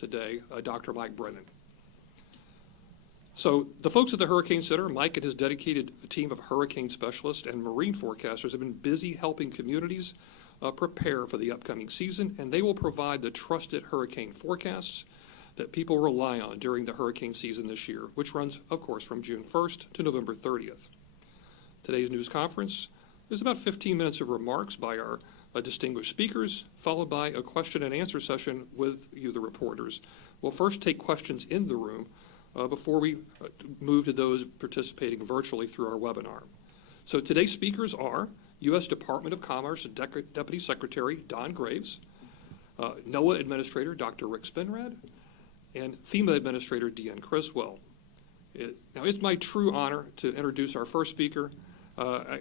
today, Dr. Mike Brennan. So the folks at the Hurricane Center, Mike and his dedicated team of hurricane specialists and marine forecasters have been busy helping communities prepare for the upcoming season, and they will provide the trusted hurricane forecasts that people rely on during the hurricane season this year, which runs, of course, from June 1st to November 30th. Today's news conference is about 15 minutes of remarks by our distinguished speakers, followed by a question and answer session with you, the reporters. We'll first take questions in the room before we move to those participating virtually through our webinar. So today's speakers are U.S. Department of Commerce Deputy Secretary Don Graves, NOAA Administrator Dr. Rick Spinrad, and FEMA Administrator Deanne Criswell. Now, it's my true honor to introduce our first speaker,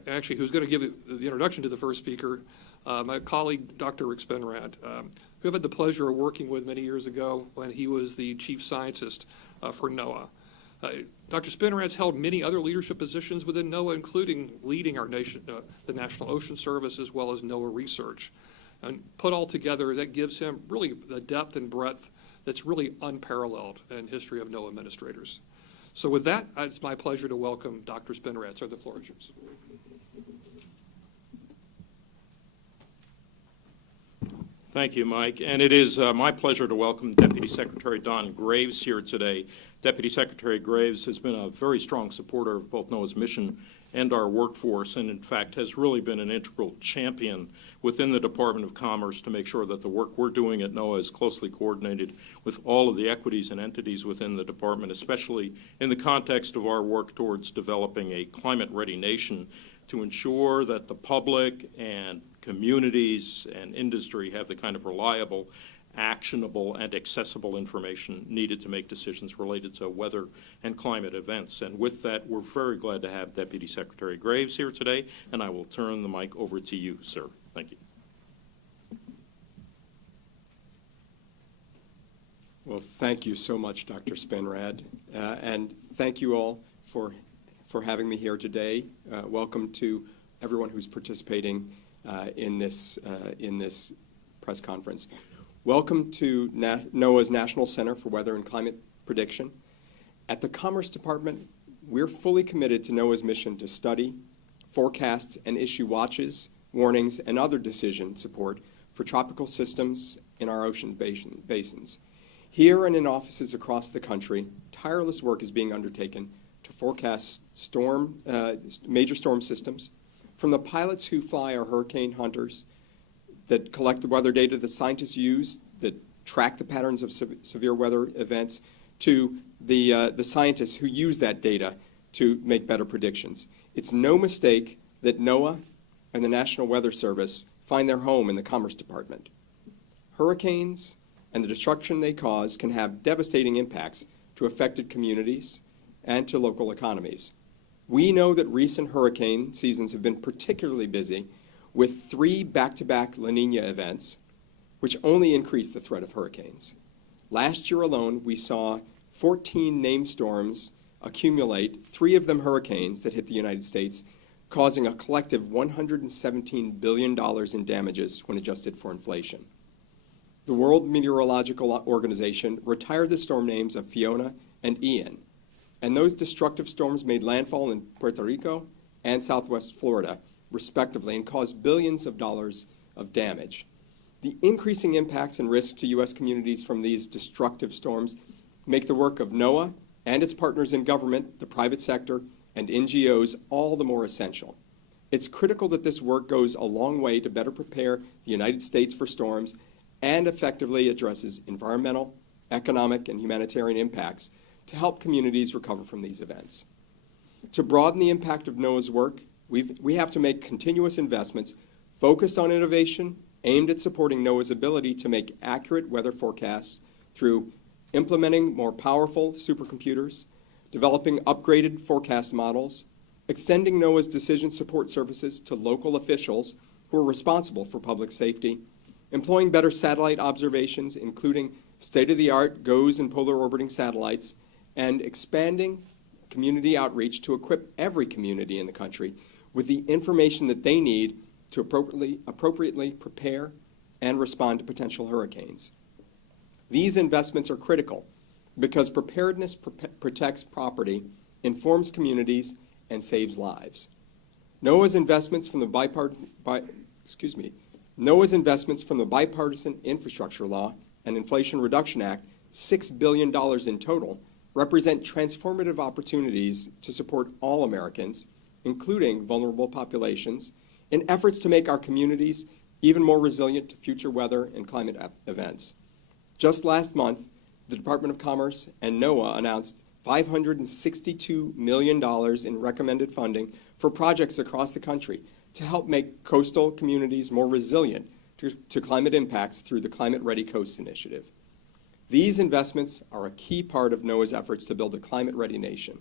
actually who's going to give the introduction to the first speaker, my colleague Dr. Rick Spinrad, who I've had the pleasure of working with many years ago when he was the chief scientist for NOAA. Dr. Spinrad's held many other leadership positions within NOAA, including leading our nation, the National Ocean Service, as well as NOAA Research. And put all together, that gives him really the depth and breadth that's really unparalleled in history of NOAA administrators. So with that, it's my pleasure to welcome Dr. Spinrad. Sir, the floor is yours. Thank you, Mike. And it is my pleasure to welcome Deputy Secretary Don Graves here today. Deputy Secretary Graves has been a very strong supporter of both NOAA's mission and our workforce, and in fact has really been an integral champion within the Department of Commerce to make sure that the work we're doing at NOAA is closely coordinated with all of the equities and entities within the department, especially in the context of our work towards developing a climate-ready nation to ensure that the public and communities and industry have the kind of reliable, actionable, and accessible information needed to make decisions related to weather and climate events. And with that, we're very glad to have Deputy Secretary Graves here today, and I will turn the mic over to you, sir. Thank you. Well, thank you so much, Dr. Spinrad, and thank you all for having me here today. Welcome to everyone who's participating in this press conference. Welcome to NOAA's National Center for Weather and Climate Prediction. At the Commerce Department, we're fully committed to NOAA's mission to study, forecast, and issue watches, warnings, and other decision support for tropical systems in our ocean basins. Here and in offices across the country, tireless work is being undertaken to forecast major storm systems, from the pilots who fly our hurricane hunters that collect the weather data that scientists use that track the patterns of severe weather events, to the scientists who use that data to make better predictions. It's no mistake that NOAA and the National Weather Service find their home in the Commerce Department. Hurricanes and the destruction they cause can have devastating impacts to affected communities and to local economies. We know that recent hurricane seasons have been particularly busy, with 3 back-to-back La Nina events, which only increase the threat of hurricanes. Last year alone, we saw 14 named storms accumulate, 3 of them hurricanes that hit the United States, causing a collective $117 billion in damages when adjusted for inflation. The World Meteorological Organization retired the storm names of Fiona and Ian, and those destructive storms made landfall in Puerto Rico and Southwest Florida, respectively, and caused billions of dollars of damage. The increasing impacts and risks to U.S. communities from these destructive storms make the work of NOAA and its partners in government, the private sector, and NGOs all the more essential. It's critical that this work goes a long way to better prepare the United States for storms and effectively addresses environmental, economic, and humanitarian impacts to help communities recover from these events. To broaden the impact of NOAA's work, we have to make continuous investments focused on innovation aimed at supporting NOAA's ability to make accurate weather forecasts through implementing more powerful supercomputers, developing upgraded forecast models, extending NOAA's decision support services to local officials who are responsible for public safety, employing better satellite observations, including state-of-the-art GOES and polar orbiting satellites, and expanding community outreach to equip every community in the country with the information that they need to appropriately prepare and respond to potential hurricanes. These investments are critical because preparedness protects property, informs communities, and saves lives. NOAA's investments from the Bipartisan Infrastructure Law and Inflation Reduction Act, $6 billion in total, represent transformative opportunities to support all Americans, including vulnerable populations, in efforts to make our communities even more resilient to future weather and climate events. Just last month, the Department of Commerce and NOAA announced $562 million in recommended funding for projects across the country to help make coastal communities more resilient to climate impacts through the Climate Ready Coasts Initiative. These investments are a key part of NOAA's efforts to build a climate-ready nation,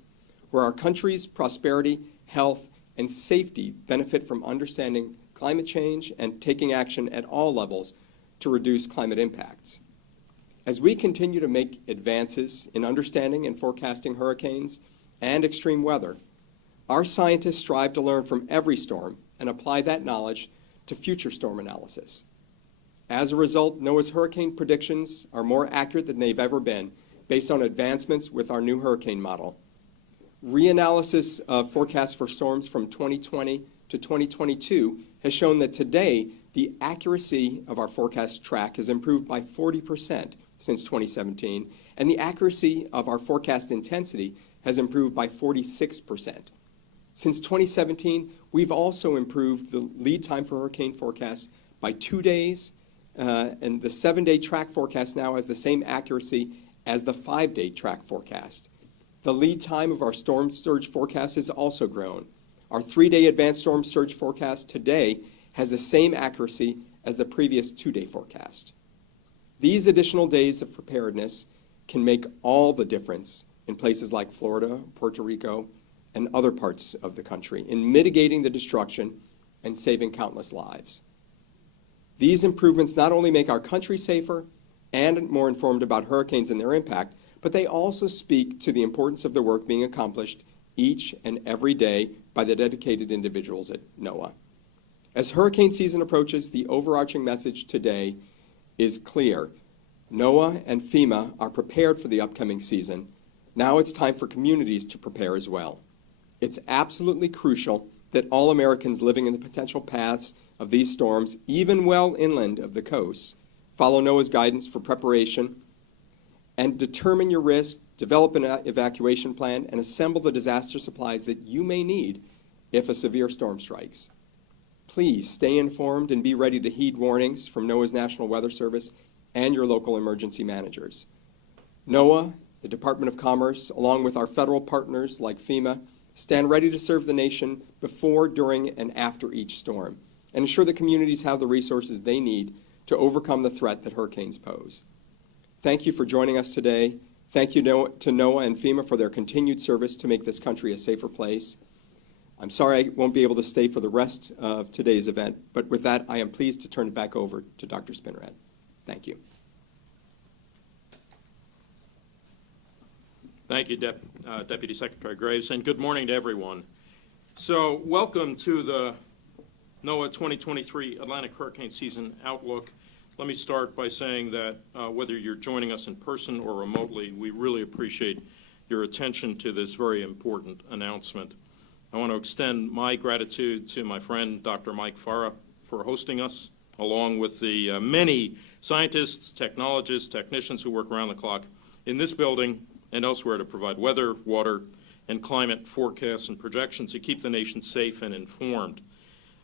where our country's prosperity, health, and safety benefit from understanding climate change and taking action at all levels to reduce climate impacts. As we continue to make advances in understanding and forecasting hurricanes and extreme weather, our scientists strive to learn from every storm and apply that knowledge to future storm analysis. As a result, NOAA's hurricane predictions are more accurate than they've ever been, based on advancements with our new hurricane model. Reanalysis of forecasts for storms from 2020 to 2022 has shown that today the accuracy of our forecast track has improved by 40% since 2017, and the accuracy of our forecast intensity has improved by 46%. Since 2017, we've also improved the lead time for hurricane forecasts by 2 days, and the 7-day track forecast now has the same accuracy as the 5-day track forecast. The lead time of our storm surge forecast has also grown. Our 3-day advanced storm surge forecast today has the same accuracy as the previous 2-day forecast. These additional days of preparedness can make all the difference in places like Florida, Puerto Rico, and other parts of the country in mitigating the destruction and saving countless lives. These improvements not only make our country safer and more informed about hurricanes and their impact, but they also speak to the importance of the work being accomplished each and every day by the dedicated individuals at NOAA. As hurricane season approaches, the overarching message today is clear. NOAA and FEMA are prepared for the upcoming season. Now it's time for communities to prepare as well. It's absolutely crucial that all Americans living in the potential paths of these storms, even well inland of the coast, follow NOAA's guidance for preparation and determine your risk, develop an evacuation plan, and assemble the disaster supplies that you may need if a severe storm strikes. Please stay informed and be ready to heed warnings from NOAA's National Weather Service and your local emergency managers. NOAA, the Department of Commerce, along with our federal partners like FEMA, stand ready to serve the nation before, during, and after each storm, and ensure that communities have the resources they need to overcome the threat that hurricanes pose. Thank you for joining us today. Thank you to NOAA and FEMA for their continued service to make this country a safer place. I'm sorry I won't be able to stay for the rest of today's event, but with that, I am pleased to turn it back over to Dr. Spinrad. Thank you. Thank you, Deputy Secretary Graves, and good morning to everyone. So, welcome to the NOAA 2023 Atlantic Hurricane Season Outlook. Let me start by saying that whether you're joining us in person or remotely, we really appreciate your attention to this very important announcement. I want to extend my gratitude to my friend, Dr. Mike Farah, for hosting us, along with the many scientists, technologists, technicians who work around the clock in this building and elsewhere to provide weather, water, and climate forecasts and projections to keep the nation safe and informed.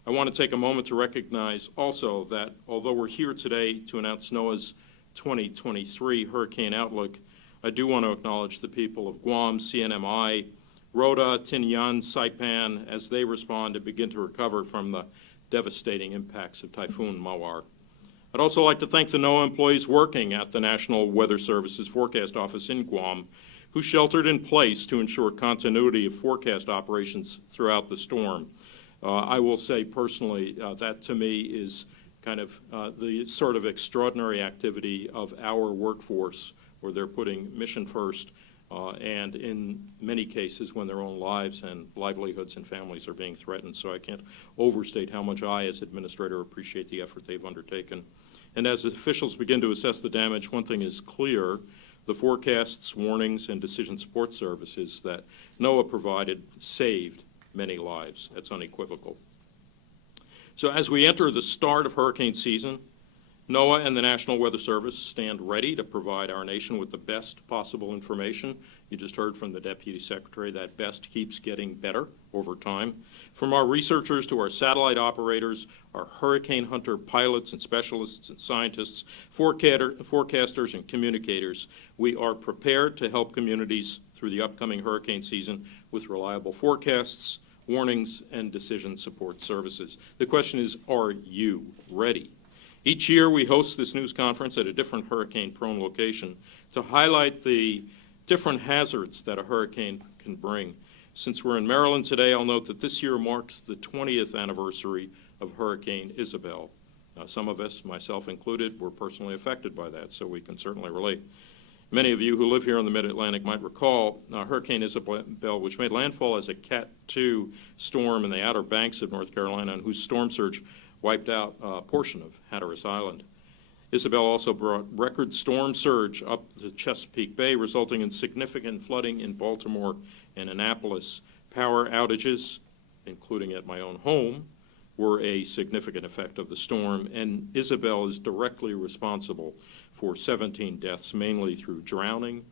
I want to take a moment to recognize also that although we're here today to announce NOAA's 2023 Hurricane Outlook, I do want to acknowledge the people of Guam, CNMI, Rota, Tinian, Saipan, as they respond and begin to recover from the devastating impacts of Typhoon Mawar. I'd also like to thank the NOAA employees working at the National Weather Service's Forecast Office in Guam, who sheltered in place to ensure continuity of forecast operations throughout the storm. I will say personally that to me is kind of the sort of extraordinary activity of our workforce, where they're putting mission first, and in many cases when their own lives and livelihoods and families are being threatened. So I can't overstate how much I, as administrator, appreciate the effort they've undertaken And as officials begin to assess the damage, one thing is clear: the forecasts, warnings, and decision support services that NOAA provided saved many lives. That's unequivocal. So as we enter the start of hurricane season, NOAA and the National Weather Service stand ready to provide our nation with the best possible information. You just heard from the Deputy Secretary that best keeps getting better over time. From our researchers to our satellite operators, our hurricane hunter pilots and specialists and scientists, forecasters and communicators, we are prepared to help communities through the upcoming hurricane season with reliable forecasts, warnings, and decision support services. The question is, are you ready? Each year, we host this news conference at a different hurricane-prone location to highlight the different hazards that a hurricane can bring. Since we're in Maryland today, I'll note that this year marks the 20th anniversary of Hurricane Isabel. Some of us, myself included, were personally affected by that, so we can certainly relate. Many of you who live here in the Mid-Atlantic might recall Hurricane Isabel, which made landfall as a Cat 2 storm in the Outer Banks of North Carolina, and whose storm surge wiped out a portion of Hatteras Island. Isabel also brought record storm surge up the Chesapeake Bay, resulting in significant flooding in Baltimore and Annapolis. Power outages, including at my own home, were a significant effect of the storm, and Isabel is directly responsible for 17 deaths, mainly through drowning,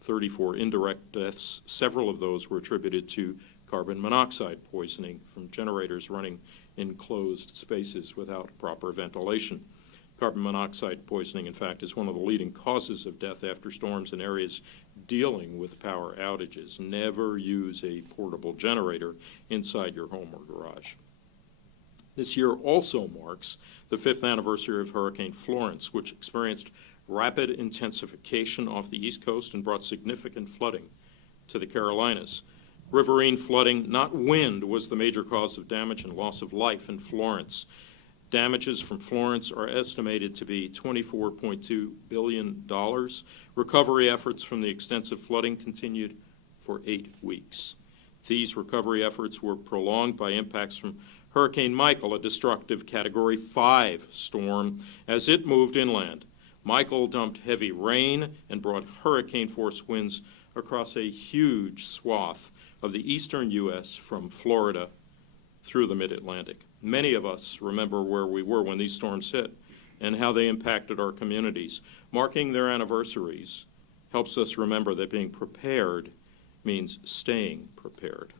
34 indirect deaths. Several of those were attributed to carbon monoxide poisoning from generators running in closed spaces without proper ventilation. Carbon monoxide poisoning, in fact, is one of the leading causes of death after storms in areas dealing with power outages. Never use a portable generator inside your home or garage. This year also marks the 5th anniversary of Hurricane Florence, which experienced rapid intensification off the East Coast and brought significant flooding to the Carolinas. Riverine flooding, not wind, was the major cause of damage and loss of life in Florence. Damages from Florence are estimated to be $24.2 billion. Recovery efforts from the extensive flooding continued for 8 weeks. These recovery efforts were prolonged by impacts from Hurricane Michael, a destructive Category 5 storm, as it moved inland. Michael dumped heavy rain and brought hurricane-force winds across a huge swath of the eastern U.S. from Florida through the mid-Atlantic. Many of us remember where we were when these storms hit and how they impacted our communities. Marking their anniversaries helps us remember that being prepared means staying prepared.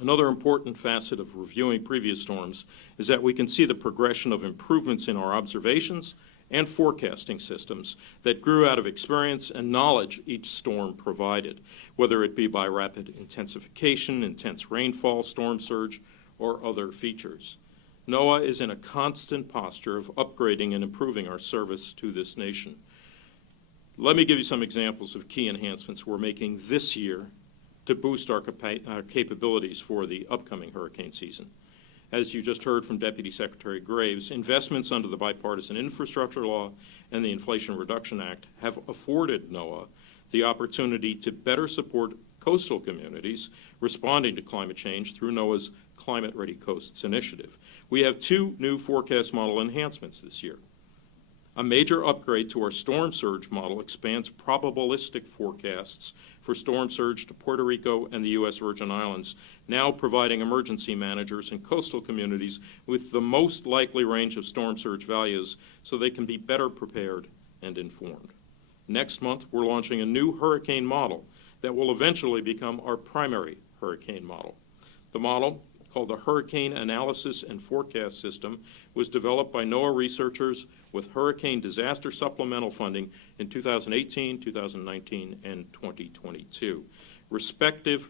Another important facet of reviewing previous storms is that we can see the progression of improvements in our observations and forecasting systems that grew out of experience and knowledge each storm provided, whether it be by rapid intensification, intense rainfall, storm surge, or other features. NOAA is in a constant posture of upgrading and improving our service to this nation. Let me give you some examples of key enhancements we're making this year to boost our capabilities for the upcoming hurricane season. As you just heard from Deputy Secretary Graves, investments under the Bipartisan Infrastructure Law and the Inflation Reduction Act have afforded NOAA the opportunity to better support coastal communities responding to climate change through NOAA's Climate Ready Coasts initiative. We have 2 new forecast model enhancements this year. A major upgrade to our storm surge model expands probabilistic forecasts for storm surge to Puerto Rico and the U.S. Virgin Islands, now providing emergency managers and coastal communities with the most likely range of storm surge values so they can be better prepared and informed. Next month, we're launching a new hurricane model that will eventually become our primary hurricane model. The model, called the Hurricane Analysis and Forecast System, was developed by NOAA researchers with hurricane disaster supplemental funding in 2018, 2019, and 2022. Retrospective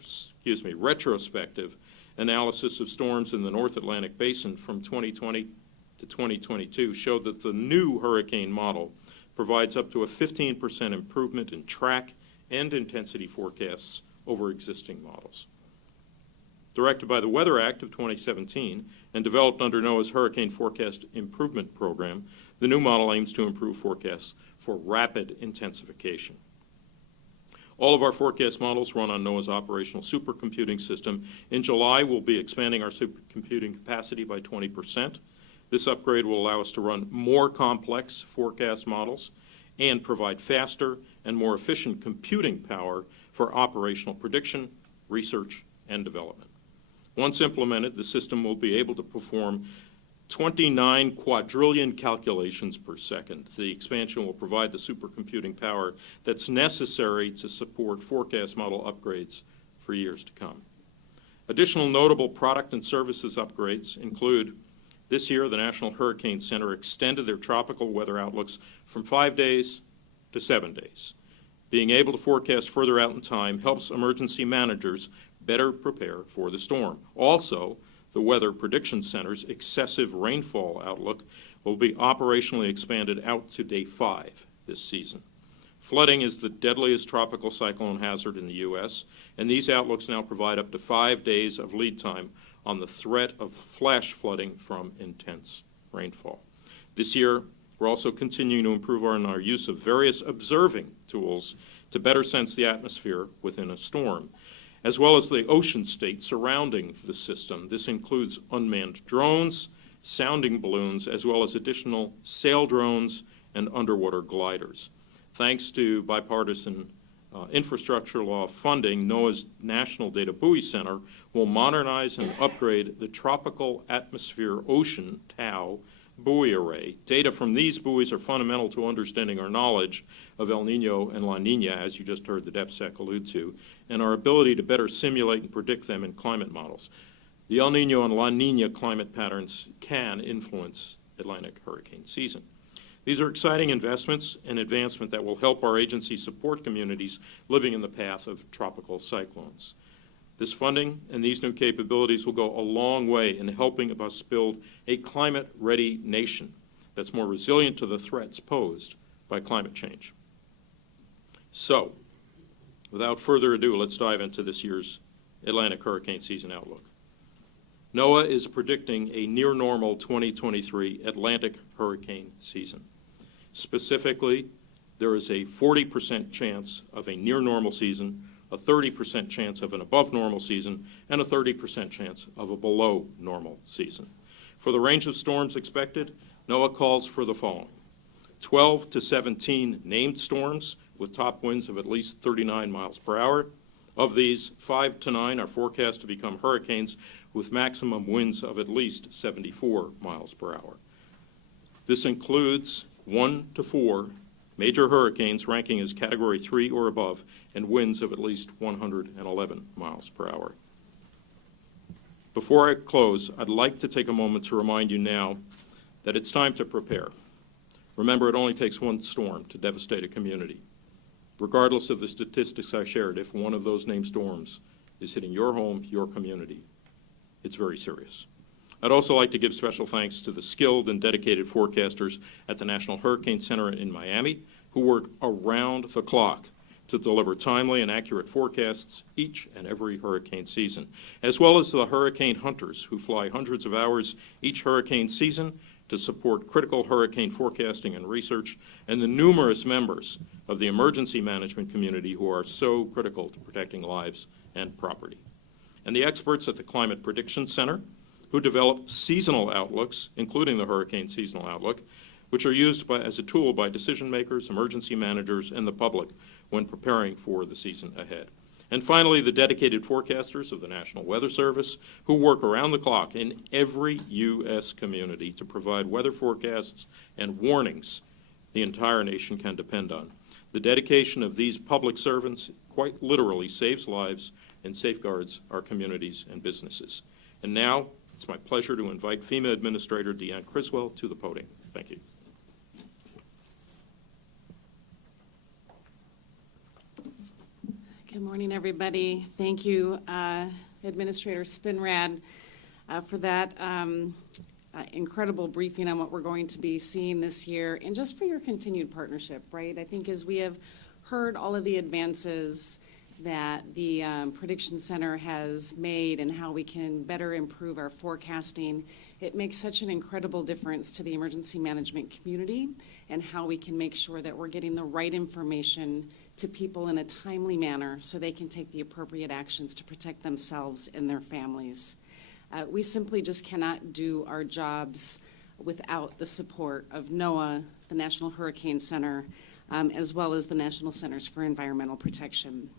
analysis of storms in the North Atlantic Basin from 2020 to 2022 showed that the new hurricane model provides up to a 15% improvement in track and intensity forecasts over existing models. Directed by the Weather Act of 2017 and developed under NOAA's Hurricane Forecast Improvement Program, the new model aims to improve forecasts for rapid intensification. All of our forecast models run on NOAA's operational supercomputing system. In July, we'll be expanding our supercomputing capacity by 20%. This upgrade will allow us to run more complex forecast models and provide faster and more efficient computing power for operational prediction, research, and development. Once implemented, the system will be able to perform 29 quadrillion calculations per second. The expansion will provide the supercomputing power that's necessary to support forecast model upgrades for years to come. Additional notable product and services upgrades include this year, the National Hurricane Center extended their tropical weather outlooks from 5 days to 7 days. Being able to forecast further out in time helps emergency managers better prepare for the storm. Also, the Weather Prediction Center's excessive rainfall outlook will be operationally expanded out to day 5 this season. Flooding is the deadliest tropical cyclone hazard in the U.S., and these outlooks now provide up to 5 days of lead time on the threat of flash flooding from intense rainfall. This year, we're also continuing to improve on our use of various observing tools to better sense the atmosphere within a storm, as well as the ocean state surrounding the system. This includes unmanned drones, sounding balloons, as well as additional sail drones and underwater gliders. Thanks to bipartisan infrastructure law funding, NOAA's National Data Buoy Center will modernize and upgrade the Tropical Atmosphere Ocean, TAO, buoy array. Data from these buoys are fundamental to understanding our knowledge of El Nino and La Nina, as you just heard the DEPSEC allude to, and our ability to better simulate and predict them in climate models. The El Nino and La Nina climate patterns can influence Atlantic hurricane season. These are exciting investments and advancement that will help our agency support communities living in the path of tropical cyclones. This funding and these new capabilities will go a long way in helping us build a climate-ready nation that's more resilient to the threats posed by climate change. So, without further ado, let's dive into this year's Atlantic hurricane season outlook. NOAA is predicting a near-normal 2023 Atlantic hurricane season. Specifically, there is a 40% chance of a near-normal season, a 30% chance of an above-normal season, and a 30% chance of a below-normal season. For the range of storms expected, NOAA calls for the following: 12 to 17 named storms with top winds of at least 39 miles per hour. Of these, 5 to 9 are forecast to become hurricanes with maximum winds of at least 74 miles per hour. This includes 1 to 4 major hurricanes ranking as Category 3 or above and winds of at least 111 miles per hour. Before I close, I'd like to take a moment to remind you now that it's time to prepare. Remember, it only takes one storm to devastate a community. Regardless of the statistics I shared, if one of those named storms is hitting your home, your community, it's very serious. I'd also like to give special thanks to the skilled and dedicated forecasters at the National Hurricane Center in Miami who work around the clock to deliver timely and accurate forecasts each and every hurricane season, as well as the hurricane hunters who fly hundreds of hours each hurricane season to support critical hurricane forecasting and research, and the numerous members of the emergency management community who are so critical to protecting lives and property. And the experts at the Climate Prediction Center who develop seasonal outlooks, including the hurricane seasonal outlook, which are used as a tool by decision makers, emergency managers, and the public when preparing for the season ahead. And finally, the dedicated forecasters of the National Weather Service who work around the clock in every U.S. community to provide weather forecasts and warnings the entire nation can depend on. The dedication of these public servants quite literally saves lives and safeguards our communities and businesses. And now, it's my pleasure to invite FEMA Administrator Deanne Criswell to the podium. Thank you. Good morning, everybody. Thank you, Administrator Spinrad, for that incredible briefing on what we're going to be seeing this year, and just for your continued partnership, right? I think as we have heard all of the advances that the Prediction Center has made and how we can better improve our forecasting, it makes such an incredible difference to the emergency management community and how we can make sure that we're getting the right information to people in a timely manner so they can take the appropriate actions to protect themselves and their families. We simply just cannot do our jobs without the support of NOAA, the National Hurricane Center, as well as the National Centers for Environmental Protection.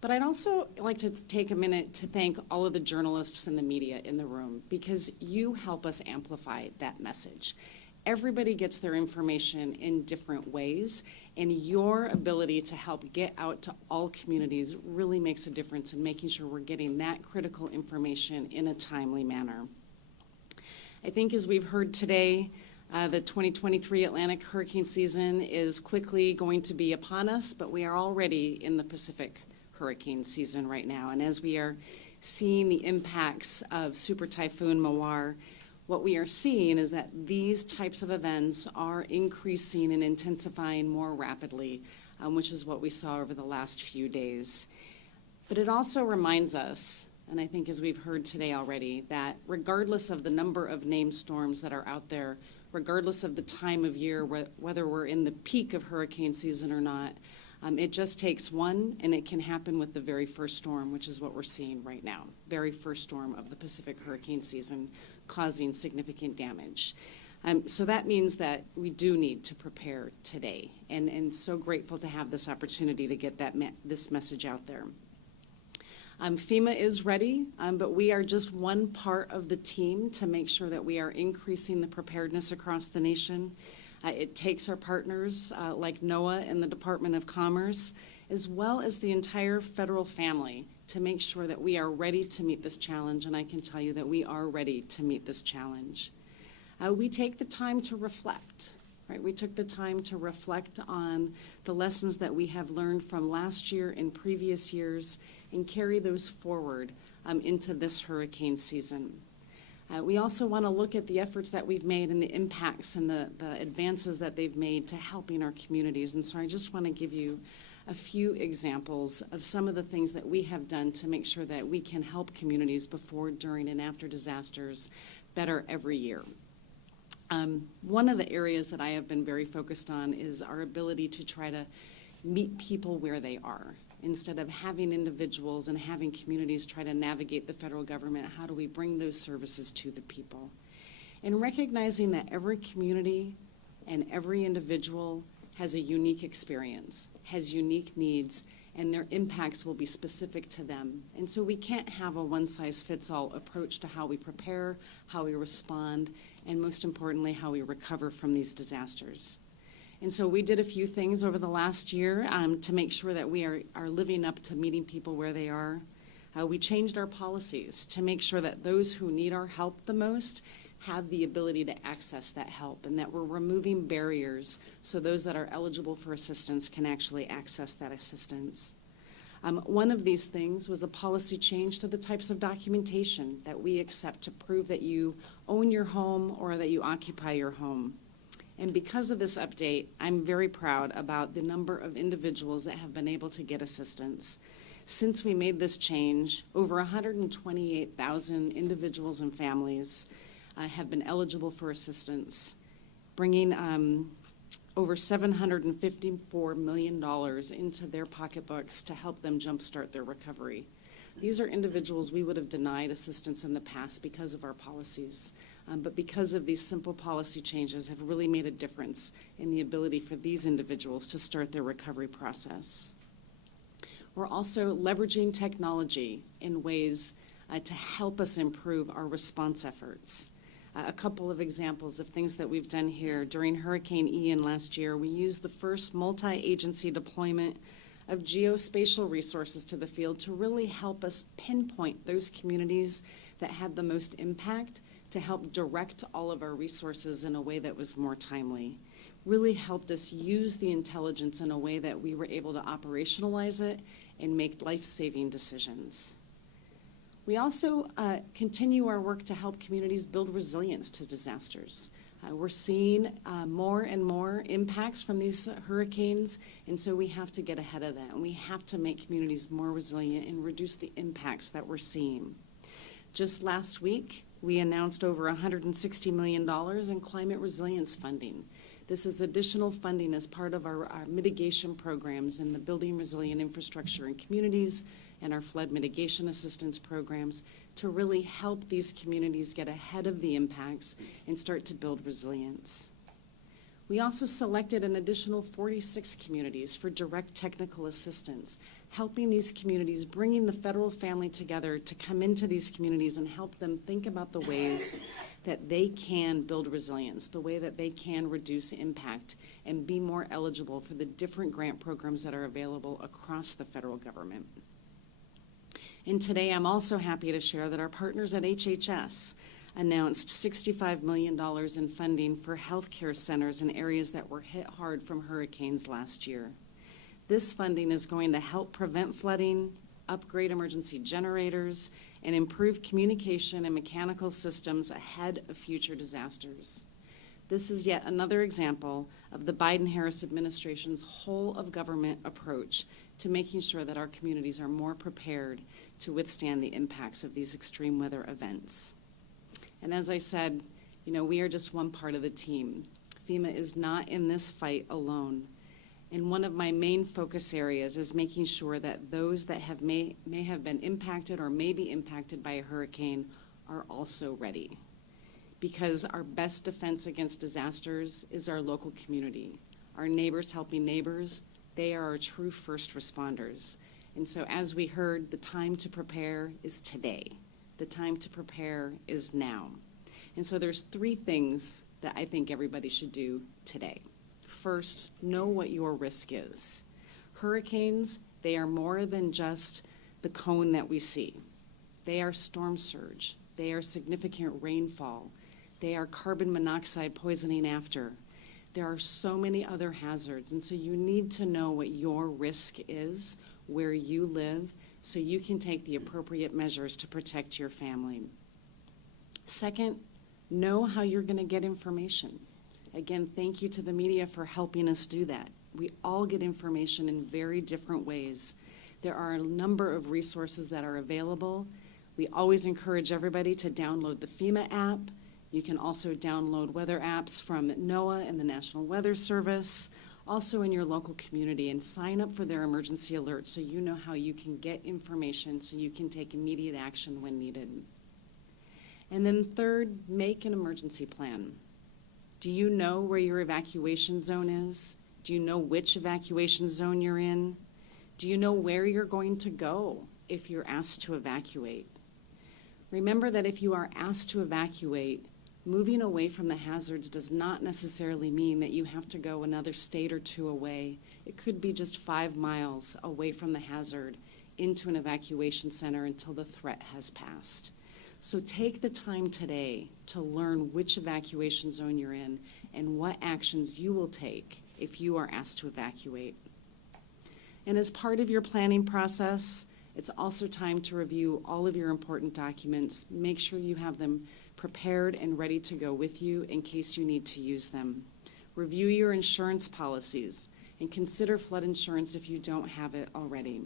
But I'd also like to take a minute to thank all of the journalists and the media in the room, because you help us amplify that message. Everybody gets their information in different ways, and your ability to help get out to all communities really makes a difference in making sure we're getting that critical information in a timely manner. I think as we've heard today, the 2023 Atlantic hurricane season is quickly going to be upon us, but we are already in the Pacific hurricane season right now. And as we are seeing the impacts of Super Typhoon Mawar, what we are seeing is that these types of events are increasing and intensifying more rapidly, which is what we saw over the last few days. But it also reminds us, and I think as we've heard today already, that regardless of the number of named storms that are out there, regardless of the time of year, whether we're in the peak of hurricane season or not, it just takes one, and it can happen with the very first storm, which is what we're seeing right now. Very first storm of the Pacific hurricane season, causing significant damage. So that means that we do need to prepare today, and so grateful to have this opportunity to get this message out there. FEMA is ready, but we are just one part of the team to make sure that we are increasing the preparedness across the nation. It takes our partners like NOAA and the Department of Commerce, as well as the entire federal family, to make sure that we are ready to meet this challenge, and I can tell you that we are ready to meet this challenge. We take the time to reflect, right? We took the time to reflect on the lessons that we have learned from last year and previous years and carry those forward into this hurricane season. We also want to look at the efforts that we've made and the impacts and the advances that they've made to helping our communities. And so I just want to give you a few examples of some of the things that we have done to make sure that we can help communities before, during, and after disasters better every year. One of the areas that I have been very focused on is our ability to try to meet people where they are. Instead of having individuals and having communities try to navigate the federal government, how do we bring those services to the people? And recognizing that every community and every individual has a unique experience, has unique needs, and their impacts will be specific to them. And so we can't have a one-size-fits-all approach to how we prepare, how we respond, and most importantly, how we recover from these disasters. And so we did a few things over the last year to make sure that we are living up to meeting people where they are. We changed our policies to make sure that those who need our help the most have the ability to access that help, and that we're removing barriers so those that are eligible for assistance can actually access that assistance. One of these things was a policy change to the types of documentation that we accept to prove that you own your home or that you occupy your home. And because of this update, I'm very proud about the number of individuals that have been able to get assistance. Since we made this change, over 128,000 individuals and families have been eligible for assistance, bringing over $754 million into their pocketbooks to help them jumpstart their recovery. These are individuals we would have denied assistance in the past because of our policies. But because of these simple policy changes have really made a difference in the ability for these individuals to start their recovery process. We're also leveraging technology in ways to help us improve our response efforts. A couple of examples of things that we've done here. During Hurricane Ian last year, we used the first multi-agency deployment of geospatial resources to the field to really help us pinpoint those communities that had the most impact, to help direct all of our resources in a way that was more timely. Really helped us use the intelligence in a way that we were able to operationalize it and make life-saving decisions. We also continue our work to help communities build resilience to disasters. We're seeing more and more impacts from these hurricanes, and so we have to get ahead of that, and we have to make communities more resilient and reduce the impacts that we're seeing. Just last week, we announced over $160 million in climate resilience funding. This is additional funding as part of our mitigation programs in the Building Resilient Infrastructure in Communities and our flood mitigation assistance programs to really help these communities get ahead of the impacts and start to build resilience. We also selected an additional 46 communities for direct technical assistance, helping these communities, bringing the federal family together to come into these communities and help them think about the ways that they can build resilience, the way that they can reduce impact and be more eligible for the different grant programs that are available across the federal government. And today I'm also happy to share that our partners at HHS announced $65 million in funding for healthcare centers in areas that were hit hard from hurricanes last year. This funding is going to help prevent flooding, upgrade emergency generators, and improve communication and mechanical systems ahead of future disasters. This is yet another example of the Biden-Harris administration's whole of government approach to making sure that our communities are more prepared to withstand the impacts of these extreme weather events. And as I said, we are just one part of the team. FEMA is not in this fight alone. And one of my main focus areas is making sure that those that may have been impacted or may be impacted by a hurricane are also ready. Because our best defense against disasters is our local community. Our neighbors helping neighbors, they are our true first responders. And so as we heard, the time to prepare is today. The time to prepare is now. And so there's 3 things that I think everybody should do today. First, know what your risk is. Hurricanes, they are more than just the cone that we see. They are storm surge. They are significant rainfall. They are carbon monoxide poisoning after. There are so many other hazards, and so you need to know what your risk is, where you live, so you can take the appropriate measures to protect your family. Second, know how you're going to get information. Again, thank you to the media for helping us do that. We all get information in very different ways. There are a number of resources that are available. We always encourage everybody to download the FEMA app. You can also download weather apps from NOAA and the National Weather Service, also in your local community, and sign up for their emergency alerts so you know how you can get information so you can take immediate action when needed. And then third, make an emergency plan. Do you know where your evacuation zone is? Do you know which evacuation zone you're in? Do you know where you're going to go if you're asked to evacuate? Remember that if you are asked to evacuate, moving away from the hazards does not necessarily mean that you have to go another state or 2 away. It could be just 5 miles away from the hazard into an evacuation center until the threat has passed. So take the time today to learn which evacuation zone you're in and what actions you will take if you are asked to evacuate. And as part of your planning process, it's also time to review all of your important documents. Make sure you have them prepared and ready to go with you in case you need to use them. Review your insurance policies and consider flood insurance if you don't have it already.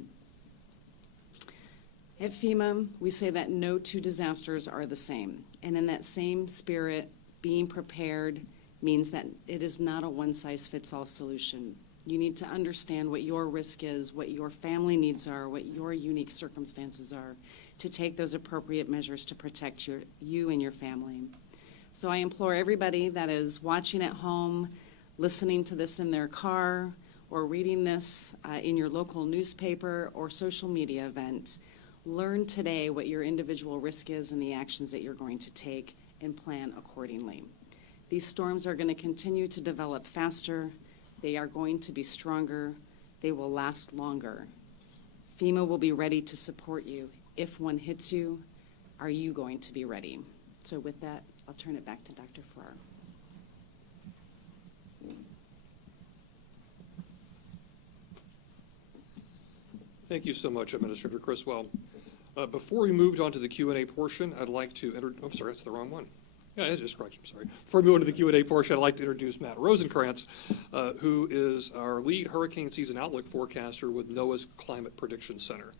At FEMA, we say that no 2 disasters are the same. And in that same spirit, being prepared means that it is not a one-size-fits-all solution. You need to understand what your risk is, what your family needs are, what your unique circumstances are, to take those appropriate measures to protect you and your family. So I implore everybody that is watching at home, listening to this in their car, or reading this in your local newspaper or social media event, learn today what your individual risk is and the actions that you're going to take and plan accordingly. These storms are going to continue to develop faster. They are going to be stronger. They will last longer. FEMA will be ready to support you. If one hits you, are you going to be ready? So with that, I'll turn it back to Dr. Farrar. Thank you so much, Administrator Criswell. Before we moved on to the Q&A portion, I'd like to I'm sorry, that's the wrong one. Yeah, it is correct, I'm sorry. Before we move on to the Q&A portion, I'd like to introduce Matt Rosenkrantz, who is our lead hurricane season outlook forecaster with NOAA's Climate Prediction Center.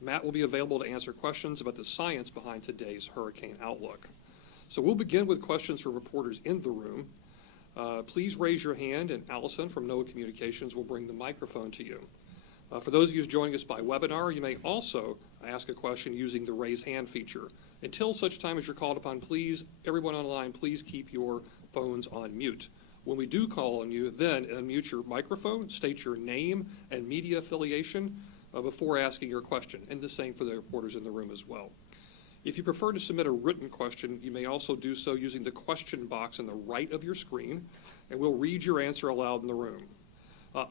Matt will be available to answer questions about the science behind today's hurricane outlook. So we'll begin with questions from reporters in the room. Please raise your hand, and Allison from NOAA Communications will bring the microphone to you. For those of you joining us by webinar, you may also ask a question using the raise hand feature. Until such time as you're called upon, please, everyone online, please keep your phones on mute. When we do call on you, then unmute your microphone, state your name and media affiliation before asking your question, and the same for the reporters in the room as well. If you prefer to submit a written question, you may also do so using the question box on the right of your screen, and we'll read your answer aloud in the room.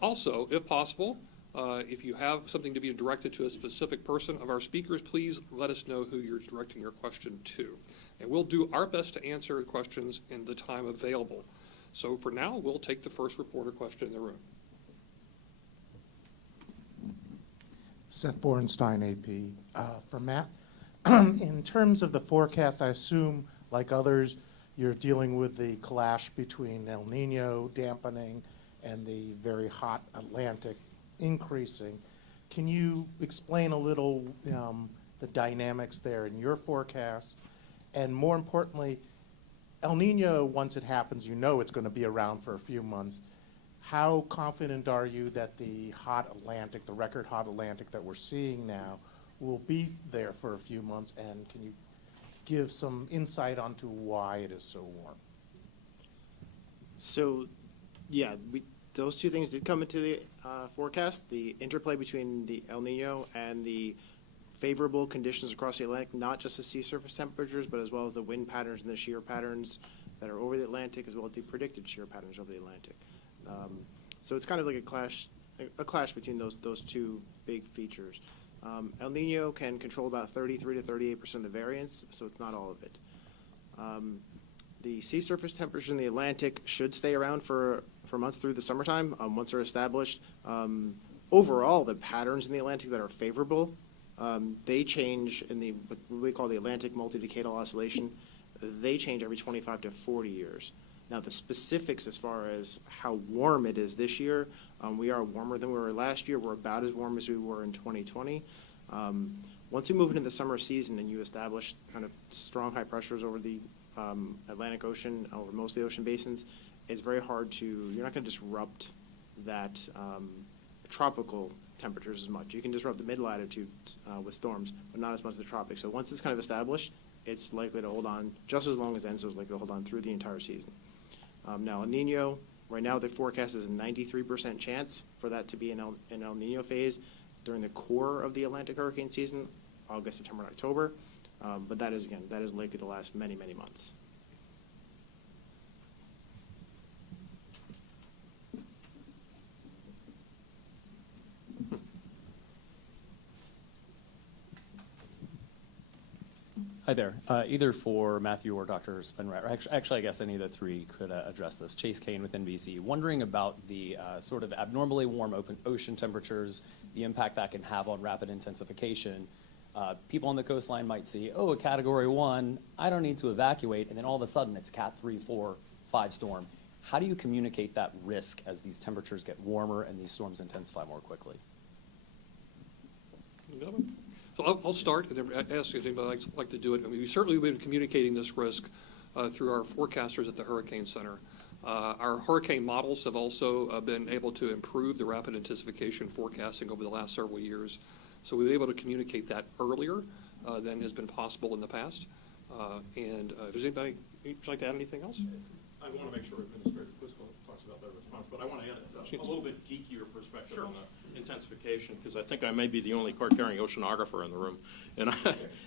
Also, if possible, if you have something to be directed to a specific person of our speakers, please let us know who you're directing your question to. And we'll do our best to answer questions in the time available. So for now, we'll take the first reporter question in the room. Seth Borenstein, AP. For Matt, in terms of the forecast, I assume, like others, you're dealing with the clash between El Nino dampening and the very hot Atlantic increasing. Can you explain a little the dynamics there in your forecast? And more importantly, El Nino, once it happens, you know it's going to be around for a few months. How confident are you that the hot Atlantic, the record hot Atlantic that we're seeing now, will be there for a few months? And can you give some insight onto why it is so warm? So, yeah, those two things did come into the forecast. The interplay between the El Nino and the favorable conditions across the Atlantic, not just the sea surface temperatures, but as well as the wind patterns and the shear patterns that are over the Atlantic, as well as the predicted shear patterns over the Atlantic. So it's kind of like a clash between those two big features. El Nino can control about 33 to 38% of the variance, so it's not all of it. The sea surface temperatures in the Atlantic should stay around for months through the summertime, once they're established. Overall, the patterns in the Atlantic that are favorable, they change in what we call the Atlantic multi-decadal oscillation. They change every 25 to 40 years. Now, the specifics as far as how warm it is this year, we are warmer than we were last year. We're about as warm as we were in 2020. Once we move into the summer season and you establish kind of strong high pressures over the Atlantic Ocean, over most of the ocean basins, it's very hard you're not going to disrupt that tropical temperatures as much. You can disrupt the mid-latitude with storms, but not as much the tropics. So once it's kind of established, it's likely to hold on just as long as ENSO is likely to hold on through the entire season. Now, El Nino, right now the forecast is a 93% chance for that to be an El Nino phase during the core of the Atlantic hurricane season, August, September, and October. But that is likely to last many, many months. Hi there. Either for Matthew or Dr. Spinrad, or actually, I guess any of the three could address this. Chase Kane with NBC, wondering about the sort of abnormally warm open ocean temperatures, the impact that can have on rapid intensification. People on the coastline might see, oh, a Category 1, I don't need to evacuate, and then all of a sudden it's Cat 3, 4, 5 storm. How do you communicate that risk as these temperatures get warmer and these storms intensify more quickly? So I'll start and then ask if anybody would like to do it. I mean, we certainly have been communicating this risk through our forecasters at the Hurricane Center. Our hurricane models have also been able to improve the rapid intensification forecasting over the last several years. So we've been able to communicate that earlier than has been possible in the past. And if there's anybody, would you like to add anything else? I want to make sure Administrator Fusco talks about that response, but I want to add a little bit geekier perspective on the intensification, because I think I may be the only card-carrying oceanographer in the room.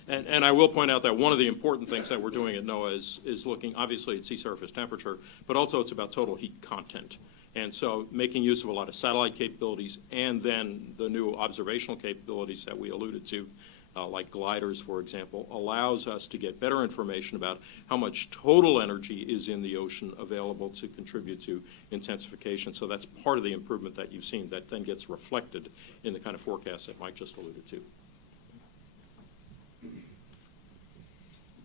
And I will point out that one of the important things that we're doing at NOAA is looking, obviously, at sea surface temperature, but also it's about total heat content. And so making use of a lot of satellite capabilities and then the new observational capabilities that we alluded to, like gliders, for example, allows us to get better information about how much total energy is in the ocean available to contribute to intensification. So that's part of the improvement that you've seen that then gets reflected in the kind of forecast that Mike just alluded to.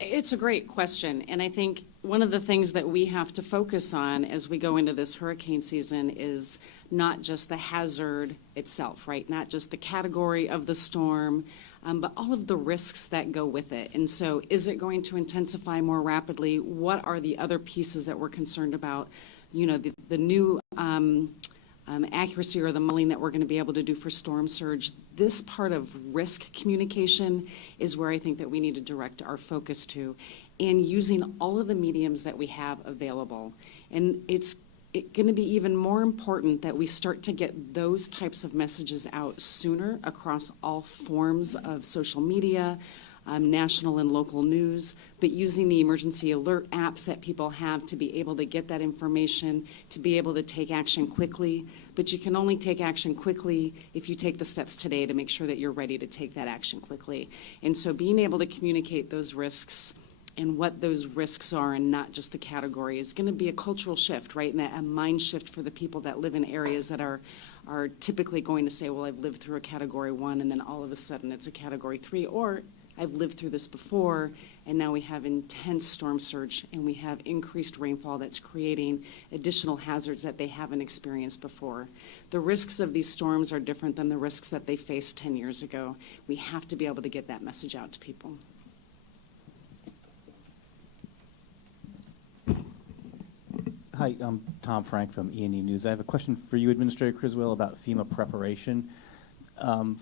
It's a great question, and I think one of the things that we have to focus on as we go into this hurricane season is not just the hazard itself, right? Not just the category of the storm, but all of the risks that go with it. And so is it going to intensify more rapidly? What are the other pieces that we're concerned about? the new accuracy or the modeling that we're going to be able to do for storm surge, this part of risk communication is where I think that we need to direct our focus to, and using all of the mediums that we have available. And it's going to be even more important that we start to get those types of messages out sooner across all forms of social media, national and local news, but using the emergency alert apps that people have to be able to get that information, to be able to take action quickly. But you can only take action quickly if you take the steps today to make sure that you're ready to take that action quickly. And so being able to communicate those risks and what those risks are and not just the category is going to be a cultural shift, right? And a mind shift for the people that live in areas that are typically going to say, well, I've lived through a Category 1 and then all of a sudden it's a Category 3, or I've lived through this before, and now we have intense storm surge, and we have increased rainfall that's creating additional hazards that they haven't experienced before. The risks of these storms are different than the risks that they faced 10 years ago. We have to be able to get that message out to people. Hi, I'm Tom Frank from E&E News. I have a question for you, Administrator Criswell, about FEMA preparation.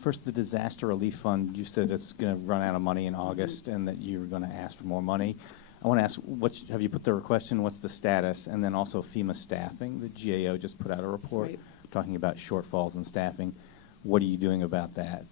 First, the disaster relief fund, you said it's going to run out of money in August and that you're going to ask for more money. I want to ask, have you put the request in? What's the status? And then also FEMA staffing. The GAO just put out a report Right. talking about shortfalls in staffing. What are you doing about that?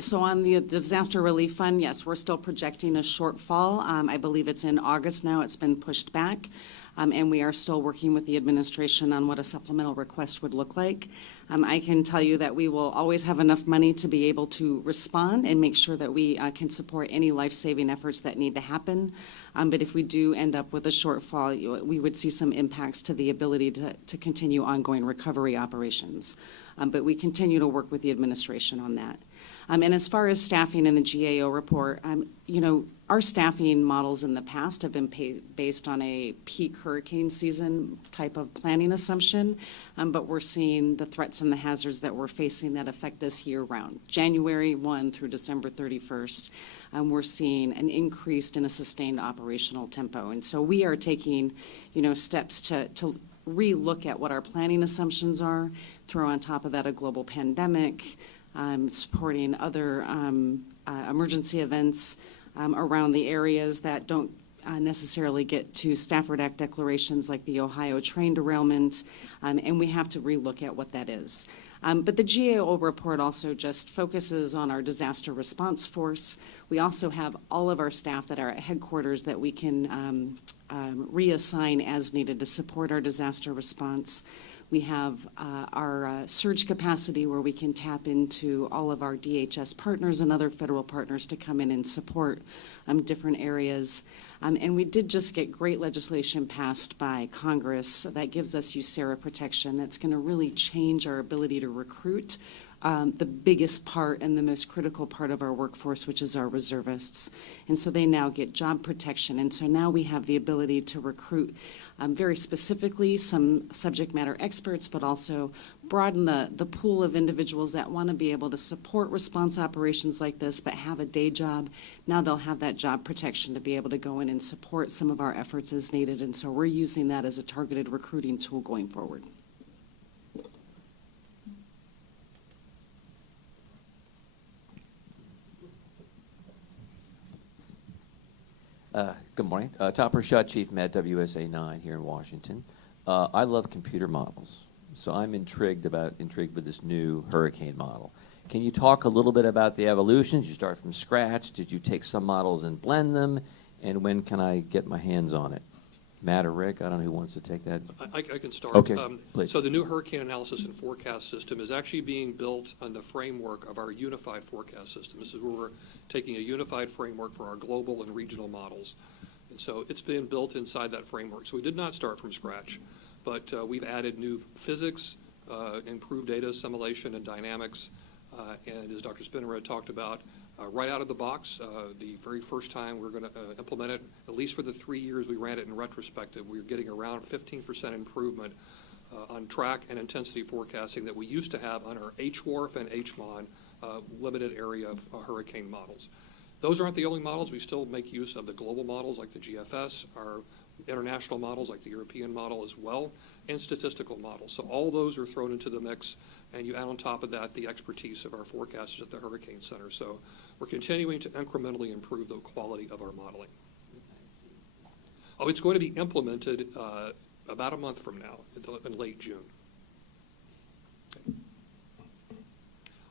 So on the disaster relief fund, yes, we're still projecting a shortfall. I believe it's in August now. It's been pushed back. And we are still working with the administration on what a supplemental request would look like. I can tell you that we will always have enough money to be able to respond and make sure that we can support any life-saving efforts that need to happen. But if we do end up with a shortfall, we would see some impacts to the ability to continue ongoing recovery operations. But we continue to work with the administration on that. And as far as staffing in the GAO report, our staffing models in the past have been based on a peak hurricane season type of planning assumption, but we're seeing the threats and the hazards that we're facing that affect us year-round. January 1 through December 31st, we're seeing an increased and a sustained operational tempo. And so we are taking, steps to re-look at what our planning assumptions are, throw on top of that a global pandemic, supporting other emergency events around the areas that don't necessarily get to Stafford Act declarations like the Ohio train derailment, and we have to relook at what that is. But the GAO report also just focuses on our disaster response force. We also have all of our staff that are at headquarters that we can reassign as needed to support our disaster response. We have our surge capacity where we can tap into all of our DHS partners and other federal partners to come in and support different areas. And we did just get great legislation passed by Congress that gives us USERRA protection that's going to really change our ability to recruit the biggest part and the most critical part of our workforce, which is our reservists. And so they now get job protection. And so now we have the ability to recruit very specifically some subject matter experts, but also broaden the pool of individuals that want to be able to support response operations like this, but have a day job. Now they'll have that job protection to be able to go in and support some of our efforts as needed. And so we're using that as a targeted recruiting tool going forward. Good morning. Tom Pershut, Chief Med WSA 9 here in Washington. I love computer models, so I'm intrigued with this new hurricane model. Can you talk a little bit about the evolution? Did you start from scratch? Did you take some models and blend them? And when can I get my hands on it? Matt or Rick, I don't know who wants to take that. I can start. Okay, please. So the new hurricane analysis and forecast system is actually being built on the framework of our unified forecast system. This is where we're taking a unified framework for our global and regional models. And so it's been built inside that framework. So we did not start from scratch, but we've added new physics, improved data assimilation and dynamics, and as Dr. Spinrad talked about, right out of the box, the very first time we're going to implement it, at least for the 3 years we ran it in retrospective, we're getting around 15% improvement on track and intensity forecasting that we used to have on our HWRF and HMON limited area of hurricane models. Those aren't the only models. We still make use of the global models like the GFS, our international models like the European model as well, and statistical models. So all those are thrown into the mix, and you add on top of that the expertise of our forecasters at the Hurricane Center. So we're continuing to incrementally improve the quality of our modeling. Oh, it's going to be implemented about a month from now, in late June.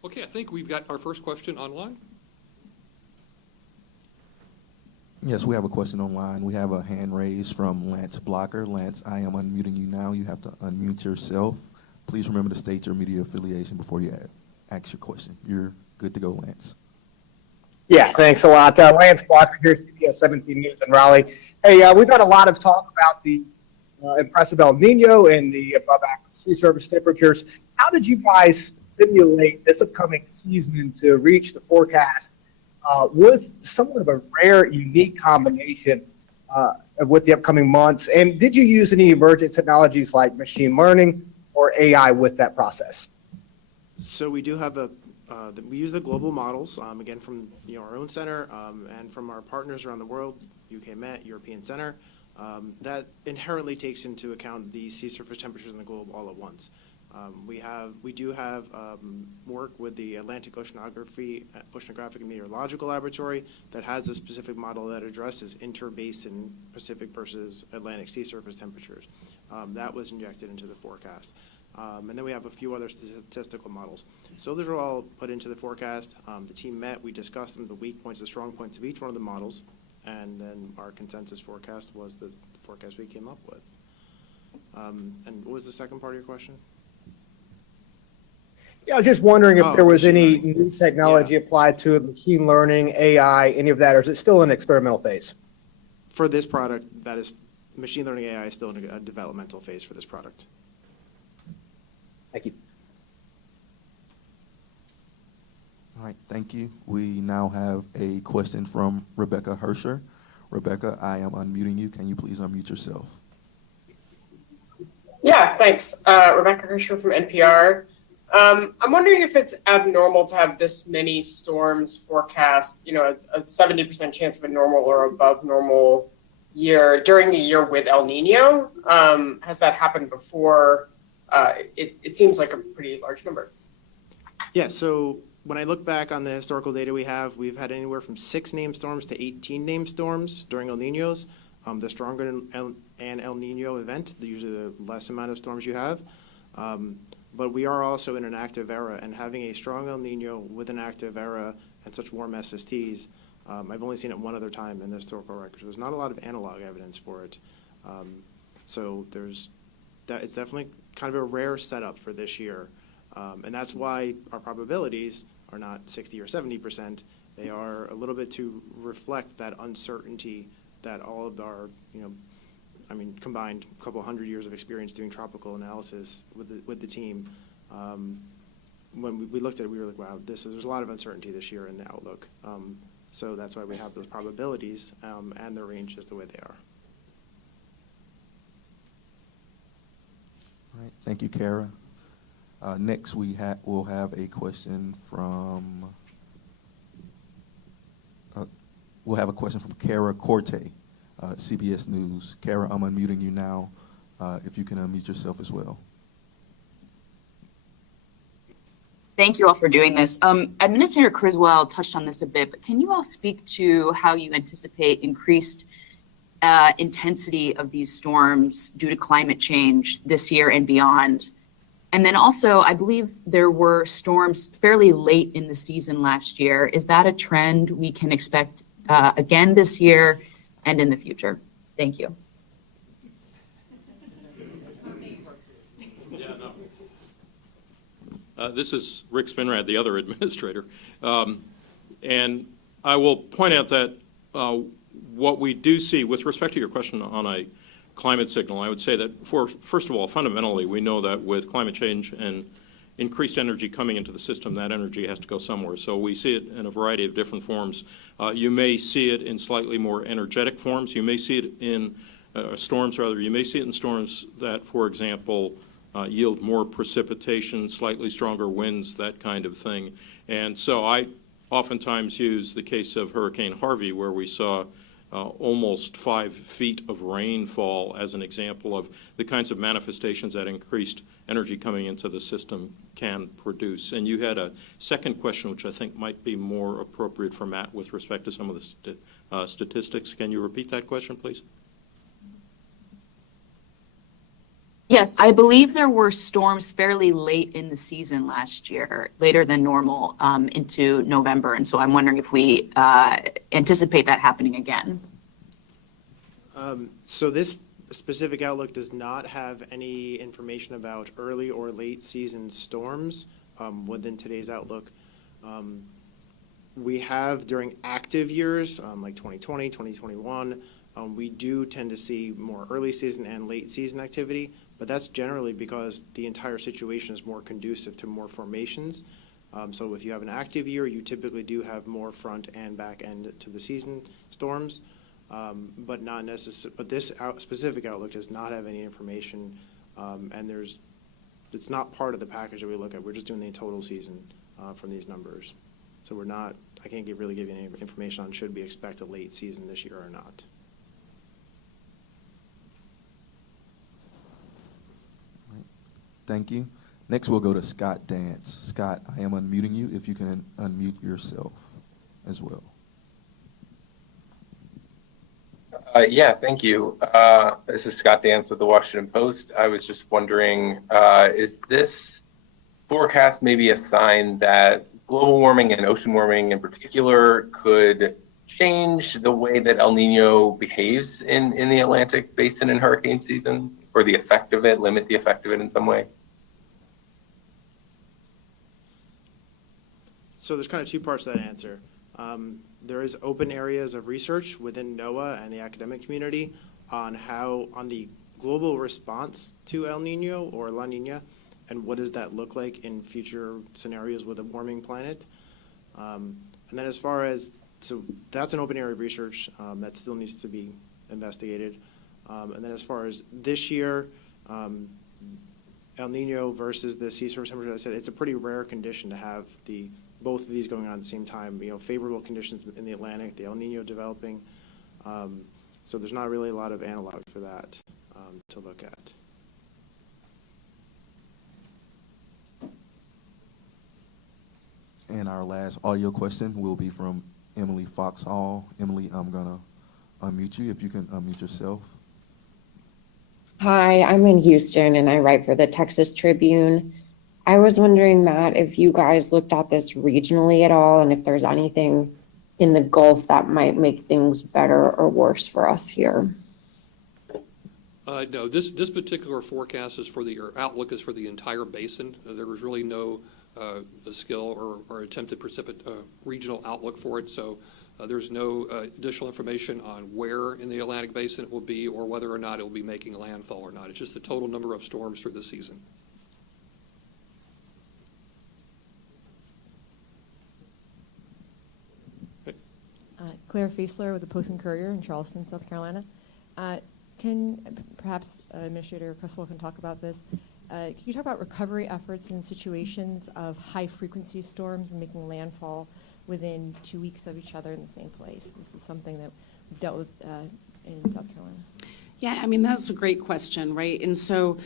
Okay, I think we've got our first question online. Yes, we have a question online. We have a hand raised from Lance Blocker. Lance, I am unmuting you now. You have to unmute yourself. Please remember to state your media affiliation before you ask your question. You're good to go, Lance. Yeah, thanks a lot. Lance Blocker here, CBS 17 News in Raleigh. Hey, we've had a lot of talk about the impressive El Nino and the above average sea surface temperatures. How did you guys simulate this upcoming season to reach the forecast with somewhat of a rare, unique combination with the upcoming months? And did you use any emergent technologies like machine learning or AI with that process? So we do have we use the global models, again, from our own center and from our partners around the world, UK Met, European Center. That inherently takes into account the sea surface temperatures in the globe all at once. We do have work with the Atlantic Oceanographic and Meteorological Laboratory that has a specific model that addresses interbasin Pacific versus Atlantic sea surface temperatures. That was injected into the forecast. And then we have a few other statistical models. So those are all put into the forecast. The team met, we discussed them, the weak points, the strong points of each one of the models, and then our consensus forecast was the forecast we came up with. And what was the second part of your question? Yeah, I was just wondering if there was machine any learning. new technology applied to it, machine learning, AI, any of that, or is it still in experimental phase? For this product, that is, machine learning AI is still in a developmental phase for this product. Thank you. All right, thank you. We now have a question from Rebecca Hersher. Rebecca, I am unmuting you. Can you please unmute yourself? Yeah, thanks. Rebecca Hersher from NPR. I'm wondering if it's abnormal to have this many storms forecast, a 70% chance of a normal or above normal year during a year with El Nino. Has that happened before? It seems like a pretty large number. Yeah, so when I look back on the historical data we've had anywhere from 6 named storms to 18 named storms during El Ninos. The stronger an El Nino event, usually the less amount of storms you have. But we are also in an active era, and having a strong El Nino with an active era and such warm SSTs, I've only seen it one other time in the historical record. There's not a lot of analog evidence for it. So it's definitely kind of a rare setup for this year. And that's why our probabilities are not 60 or 70%. They are a little bit to reflect that uncertainty that all of our, combined a couple hundred years of experience doing tropical analysis with the team. When we looked at it, we were like, wow, there's a lot of uncertainty this year in the outlook. So that's why we have those probabilities and the range just the way they are. All right, thank you, Kara. Next, we'll have a question from Kara Corte, CBS News. Kara, I'm unmuting you now. If you can unmute yourself as well. Thank you all for doing this. Administrator Criswell touched on this a bit, but can you all speak to how you anticipate increased intensity of these storms due to climate change this year and beyond? And then also, I believe there were storms fairly late in the season last year. Is that a trend we can expect again this year and in the future? Thank you. This is Rick Spinrad, the other administrator. And I will point out that what we do see, with respect to your question on a climate signal, I would say that first of all, fundamentally, we know that with climate change and increased energy coming into the system, that energy has to go somewhere. So we see it in a variety of different forms. You may see it in slightly more energetic forms. You may see it in storms, rather. You may see it in storms that, for example, yield more precipitation, slightly stronger winds, that kind of thing. And so I oftentimes use the case of Hurricane Harvey, where we saw almost 5 feet of rainfall as an example of the kinds of manifestations that increased energy coming into the system can produce. And you had a second question, which I think might be more appropriate for Matt with respect to some of the statistics. Can you repeat that question, please? Yes, I believe there were storms fairly late in the season last year, later than normal, into November. And so I'm wondering if we anticipate that happening again. So this specific outlook does not have any information about early or late season storms within today's outlook. We have during active years, like 2020, 2021, we do tend to see more early season and late season activity, but that's generally because the entire situation is more conducive to more formations. So if you have an active year, you typically do have more front and back end to the season storms, but not necessarily. But this specific outlook does not have any information, and it's not part of the package that we look at. We're just doing the total season from these numbers. So we're not. I can't really give you any information on should we expect a late season this year or not. Thank you. Next, we'll go to Scott Dance. Scott, I am unmuting you if you can unmute yourself as well. Yeah, thank you. This is Scott Dance with the Washington Post. I was just wondering, is this forecast maybe a sign that global warming and ocean warming in particular could change the way that El Nino behaves in the Atlantic basin in hurricane season, or the effect of it, limit the effect of it in some way? So there's kind of two parts to that answer. There is open areas of research within NOAA and the academic community on the global response to El Nino or La Nina, and what does that look like in future scenarios with a warming planet. And then as far as, so that's an open area of research that still needs to be investigated. And then as far as this year, El Nino versus the sea surface temperature, as I said, it's a pretty rare condition to have both of these going on at the same time. Favorable conditions in the Atlantic, the El Nino developing. So there's not really a lot of analog for that to look at. And our last audio question will be from Emily Foxhall. Emily, I'm going to unmute you if you can unmute yourself. Hi, I'm in Houston and I write for the Texas Tribune. I was wondering, Matt, if you guys looked at this regionally at all and if there's anything in the Gulf that might make things better or worse for us here. No, this particular forecast is or outlook is for the entire basin. There was really no skill or attempted regional outlook for it. So there's no additional information on where in the Atlantic basin it will be or whether or not it will be making landfall or not. It's just the total number of storms for the season. Claire Fiesler with the Post and Courier in Charleston, South Carolina. Can perhaps Administrator Criswell can talk about this. Can you talk about recovery efforts in situations of high-frequency storms making landfall within 2 weeks of each other in the same place? This is something that we've dealt with in South Carolina. Yeah, I mean, that's a great question, right? And so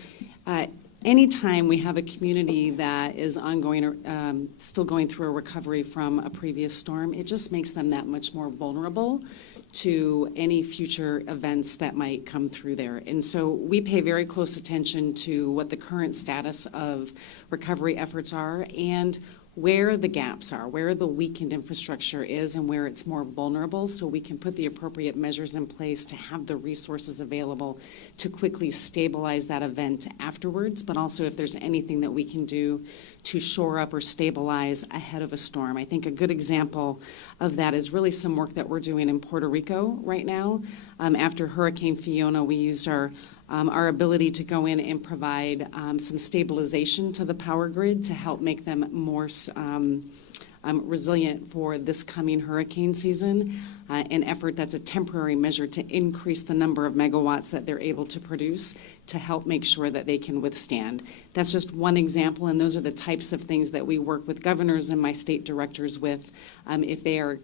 anytime we have a community that is ongoing, still going through a recovery from a previous storm, it just makes them that much more vulnerable to any future events that might come through there. And so we pay very close attention to what the current status of recovery efforts are and where the gaps are, where the weakened infrastructure is and where it's more vulnerable, so we can put the appropriate measures in place to have the resources available to quickly stabilize that event afterwards, but also if there's anything that we can do to shore up or stabilize ahead of a storm. I think a good example of that is really some work that we're doing in Puerto Rico right now. After Hurricane Fiona, we used our ability to go in and provide some stabilization to the power grid to help make them more resilient for this coming hurricane season, an effort that's a temporary measure to increase the number of megawatts that they're able to produce to help make sure that they can withstand. That's just one example, and those are the types of things that we work with governors and my state directors with if they are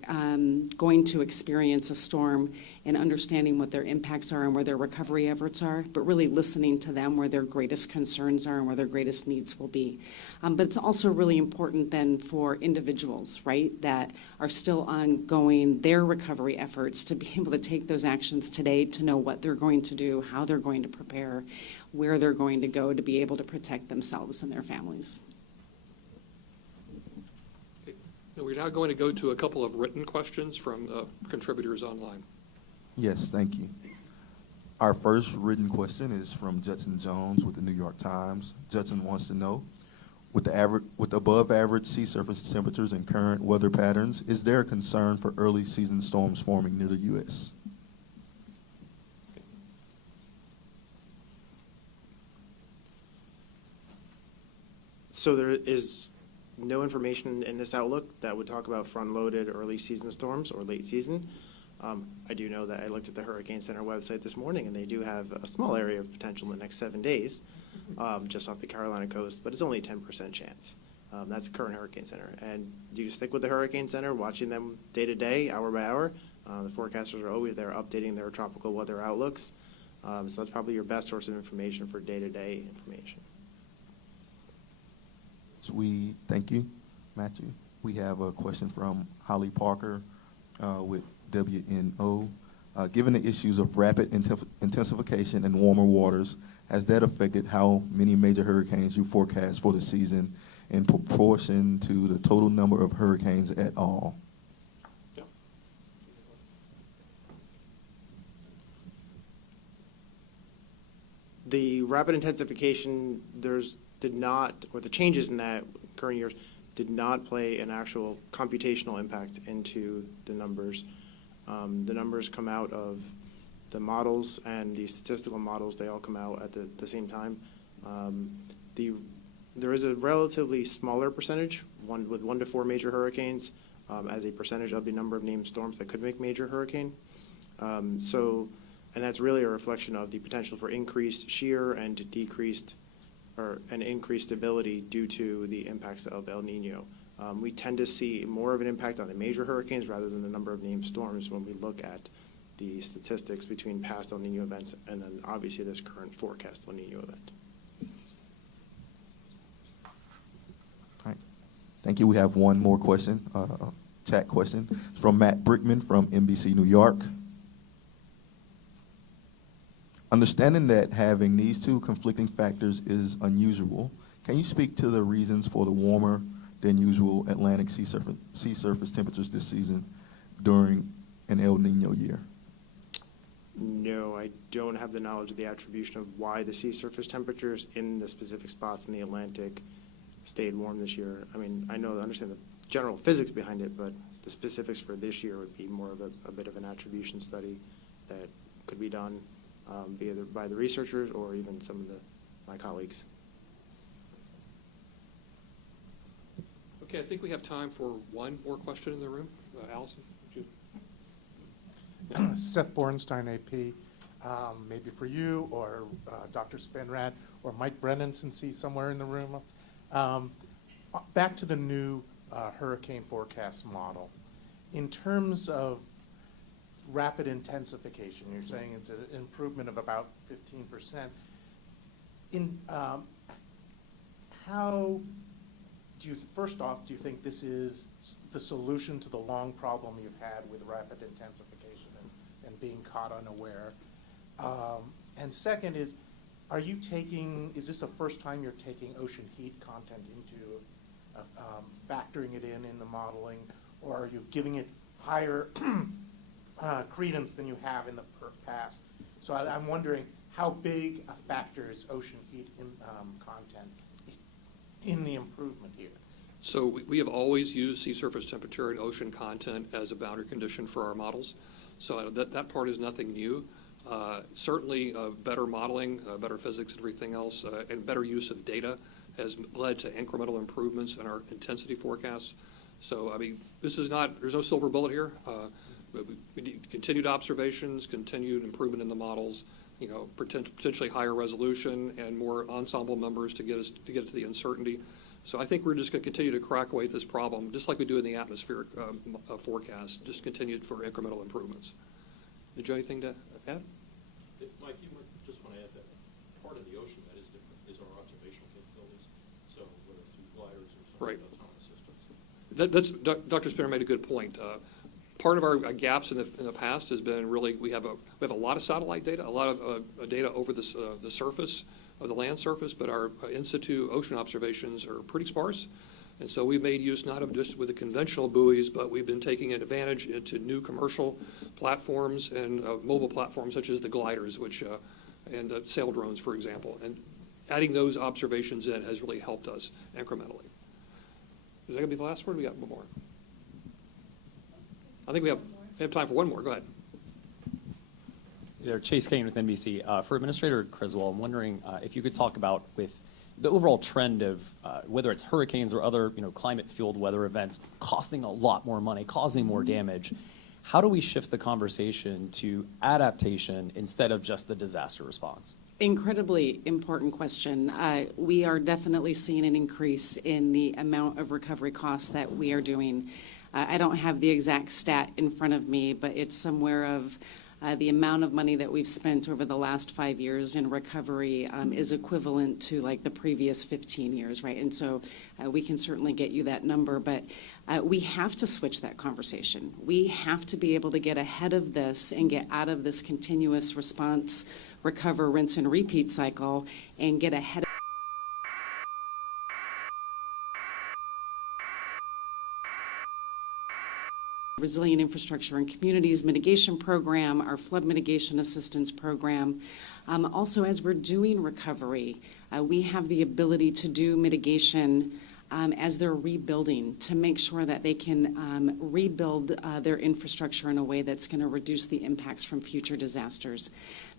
going to experience a storm, and understanding what their impacts are and where their recovery efforts are, but really listening to them where their greatest concerns are and where their greatest needs will be. But it's also really important then for individuals, right, that are still ongoing their recovery efforts to be able to take those actions today, to know what they're going to do, how they're going to prepare, where they're going to go to be able to protect themselves and their families. Okay. Now, we're now going to go to a couple of written questions from contributors online. Yes, thank you. Our first written question is from Judson Jones with the New York Times. Judson wants to know, with above average sea surface temperatures and current weather patterns, is there a concern for early season storms forming near the U.S.? So there is no information in this outlook that would talk about front-loaded early season storms or late season. I do know that I looked at the Hurricane Center website this morning, and they do have a small area of potential in the next 7 days, just off the Carolina coast, but it's only a 10% chance. That's the current Hurricane Center. And you stick with the Hurricane Center, watching them day to day, hour by hour. The forecasters are always there updating their tropical weather outlooks. So that's probably your best source of information for day-to-day information. So thank you, Matthew. We have a question from Holly Parker with WNO. Given the issues of rapid intensification and warmer waters, has that affected how many major hurricanes you forecast for the season in proportion to the total number of hurricanes at all? Yeah. The rapid intensification, the changes in that current years did not play an actual computational impact into the numbers. The numbers come out of the models and the statistical models, they all come out at the same time. There is a relatively smaller percentage, with 1 to 4 major hurricanes, as a percentage of the number of named storms that could make major hurricane. And that's really a reflection of the potential for increased shear and increased stability due to the impacts of El Nino. We tend to see more of an impact on the major hurricanes rather than the number of named storms when we look at the statistics between past El Nino events and then obviously this current forecast El Nino event. All right. Thank you. We have one more question, chat question. It's from Matt Brickman from NBC New York. Understanding that having these two conflicting factors is unusual, can you speak to the reasons for the warmer than usual Atlantic sea surface temperatures this season during an El Nino year? No, I don't have the knowledge of the attribution of why the sea surface temperatures in the specific spots in the Atlantic stayed warm this year. I mean, I understand the general physics behind it, but the specifics for this year would be more of a bit of an attribution study that could be done either by the researchers or even some of my colleagues. Okay, I think we have time for one more question in the room. Allison, would you? Seth Bornstein, AP, maybe for you or Dr. Spenrad or Mike Brennan, since he's somewhere in the room. Back to the new hurricane forecast model. In terms of rapid intensification, you're saying it's an improvement of about 15%. How first off, do you think this is the solution to the long problem you've had with rapid intensification and being caught unaware? And second is this the first time you're taking ocean heat content into factoring it in the modeling, or are you giving it higher credence than you have in the past? So I'm wondering how big a factor is ocean heat content in the improvement here? So we have always used sea surface temperature and ocean content as a boundary condition for our models. So that part is nothing new. Certainly better modeling, better physics and everything else, and better use of data has led to incremental improvements in our intensity forecasts. So, I mean, there's no silver bullet here. We need continued observations, continued improvement in the models, potentially higher resolution and more ensemble members to get to the uncertainty. So I think we're just going to continue to crack away at this problem, just like we do in the atmospheric forecast, just continue for incremental improvements. Did you have anything to add? Mike, you might just want to add that part of the ocean that is different is our observational capabilities. So whether through gliders or something, Right. autonomous systems. Dr. Spinner made a good point. Part of our gaps in the past has been really we have a lot of satellite data, a lot of data over the surface of the land surface, but our in situ ocean observations are pretty sparse. And so we've made use not of just with the conventional buoys, but we've been taking advantage into new commercial platforms and mobile platforms such as the gliders, and sail drones, for example. And adding those observations in has really helped us incrementally. Is that going to be the last word? We got one more. I think we have time for one more. Go ahead. There, Chase Kane with NBC. For Administrator Criswell, I'm wondering if you could talk about with the overall trend of whether it's hurricanes or other climate-fueled weather events costing a lot more money, causing more damage. How do we shift the conversation to adaptation instead of just the disaster response? Incredibly important question. We are definitely seeing an increase in the amount of recovery costs that we are doing. I don't have the exact stat in front of me, but it's somewhere of the amount of money that we've spent over the last 5 years in recovery is equivalent to like the previous 15 years, right? And so we can certainly get you that number, but we have to switch that conversation. We have to be able to get ahead of this and get out of this continuous response, recover, rinse, and repeat cycle and get ahead of Resilient Infrastructure and Communities Mitigation Program, our Flood Mitigation Assistance Program. Also, as we're doing recovery, we have the ability to do mitigation as they're rebuilding to make sure that they can rebuild their infrastructure in a way that's going to reduce the impacts from future disasters.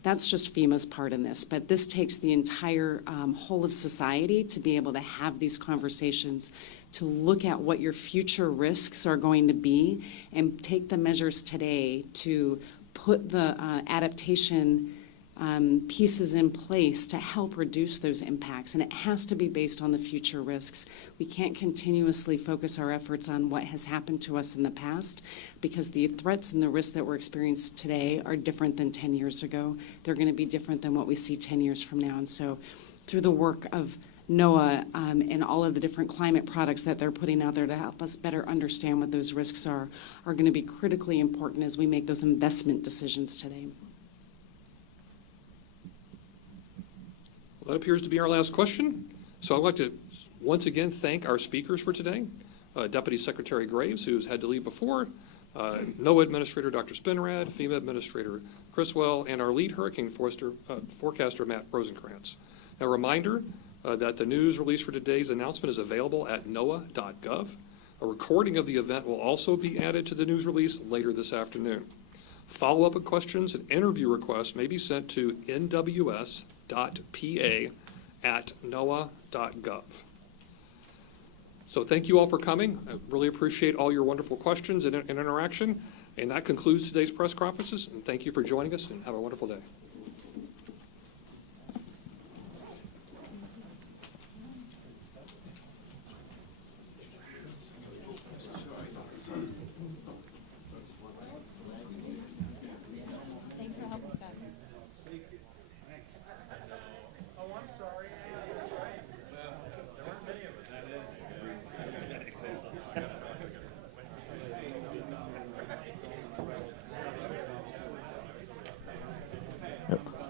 That's just FEMA's part in this, but this takes the entire whole of society to be able to have these conversations, to look at what your future risks are going to be and take the measures today to put the adaptation pieces in place to help reduce those impacts. And it has to be based on the future risks. We can't continuously focus our efforts on what has happened to us in the past because the threats and the risks that we're experiencing today are different than 10 years ago. They're going to be different than what we see 10 years from now. And so through the work of NOAA and all of the different climate products that they're putting out there to help us better understand what those risks are going to be critically important as we make those investment decisions today. Well, that appears to be our last question. So I'd like to once again thank our speakers for today. Deputy Secretary Graves, who's had to leave before, NOAA Administrator Dr. Spinrad, FEMA Administrator Criswell, and our lead hurricane forecaster Matt Rosenkrantz. A reminder that the news release for today's announcement is available at noaa.gov. A recording of the event will also be added to the news release later this afternoon. Follow-up questions and interview requests may be sent to nws.pa@noaa.gov. So thank you all for coming. I really appreciate all your wonderful questions and interaction. And that concludes today's press conferences. And thank you for joining us, and have a wonderful day.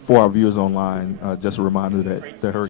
For our viewers online, just a reminder that the hurricane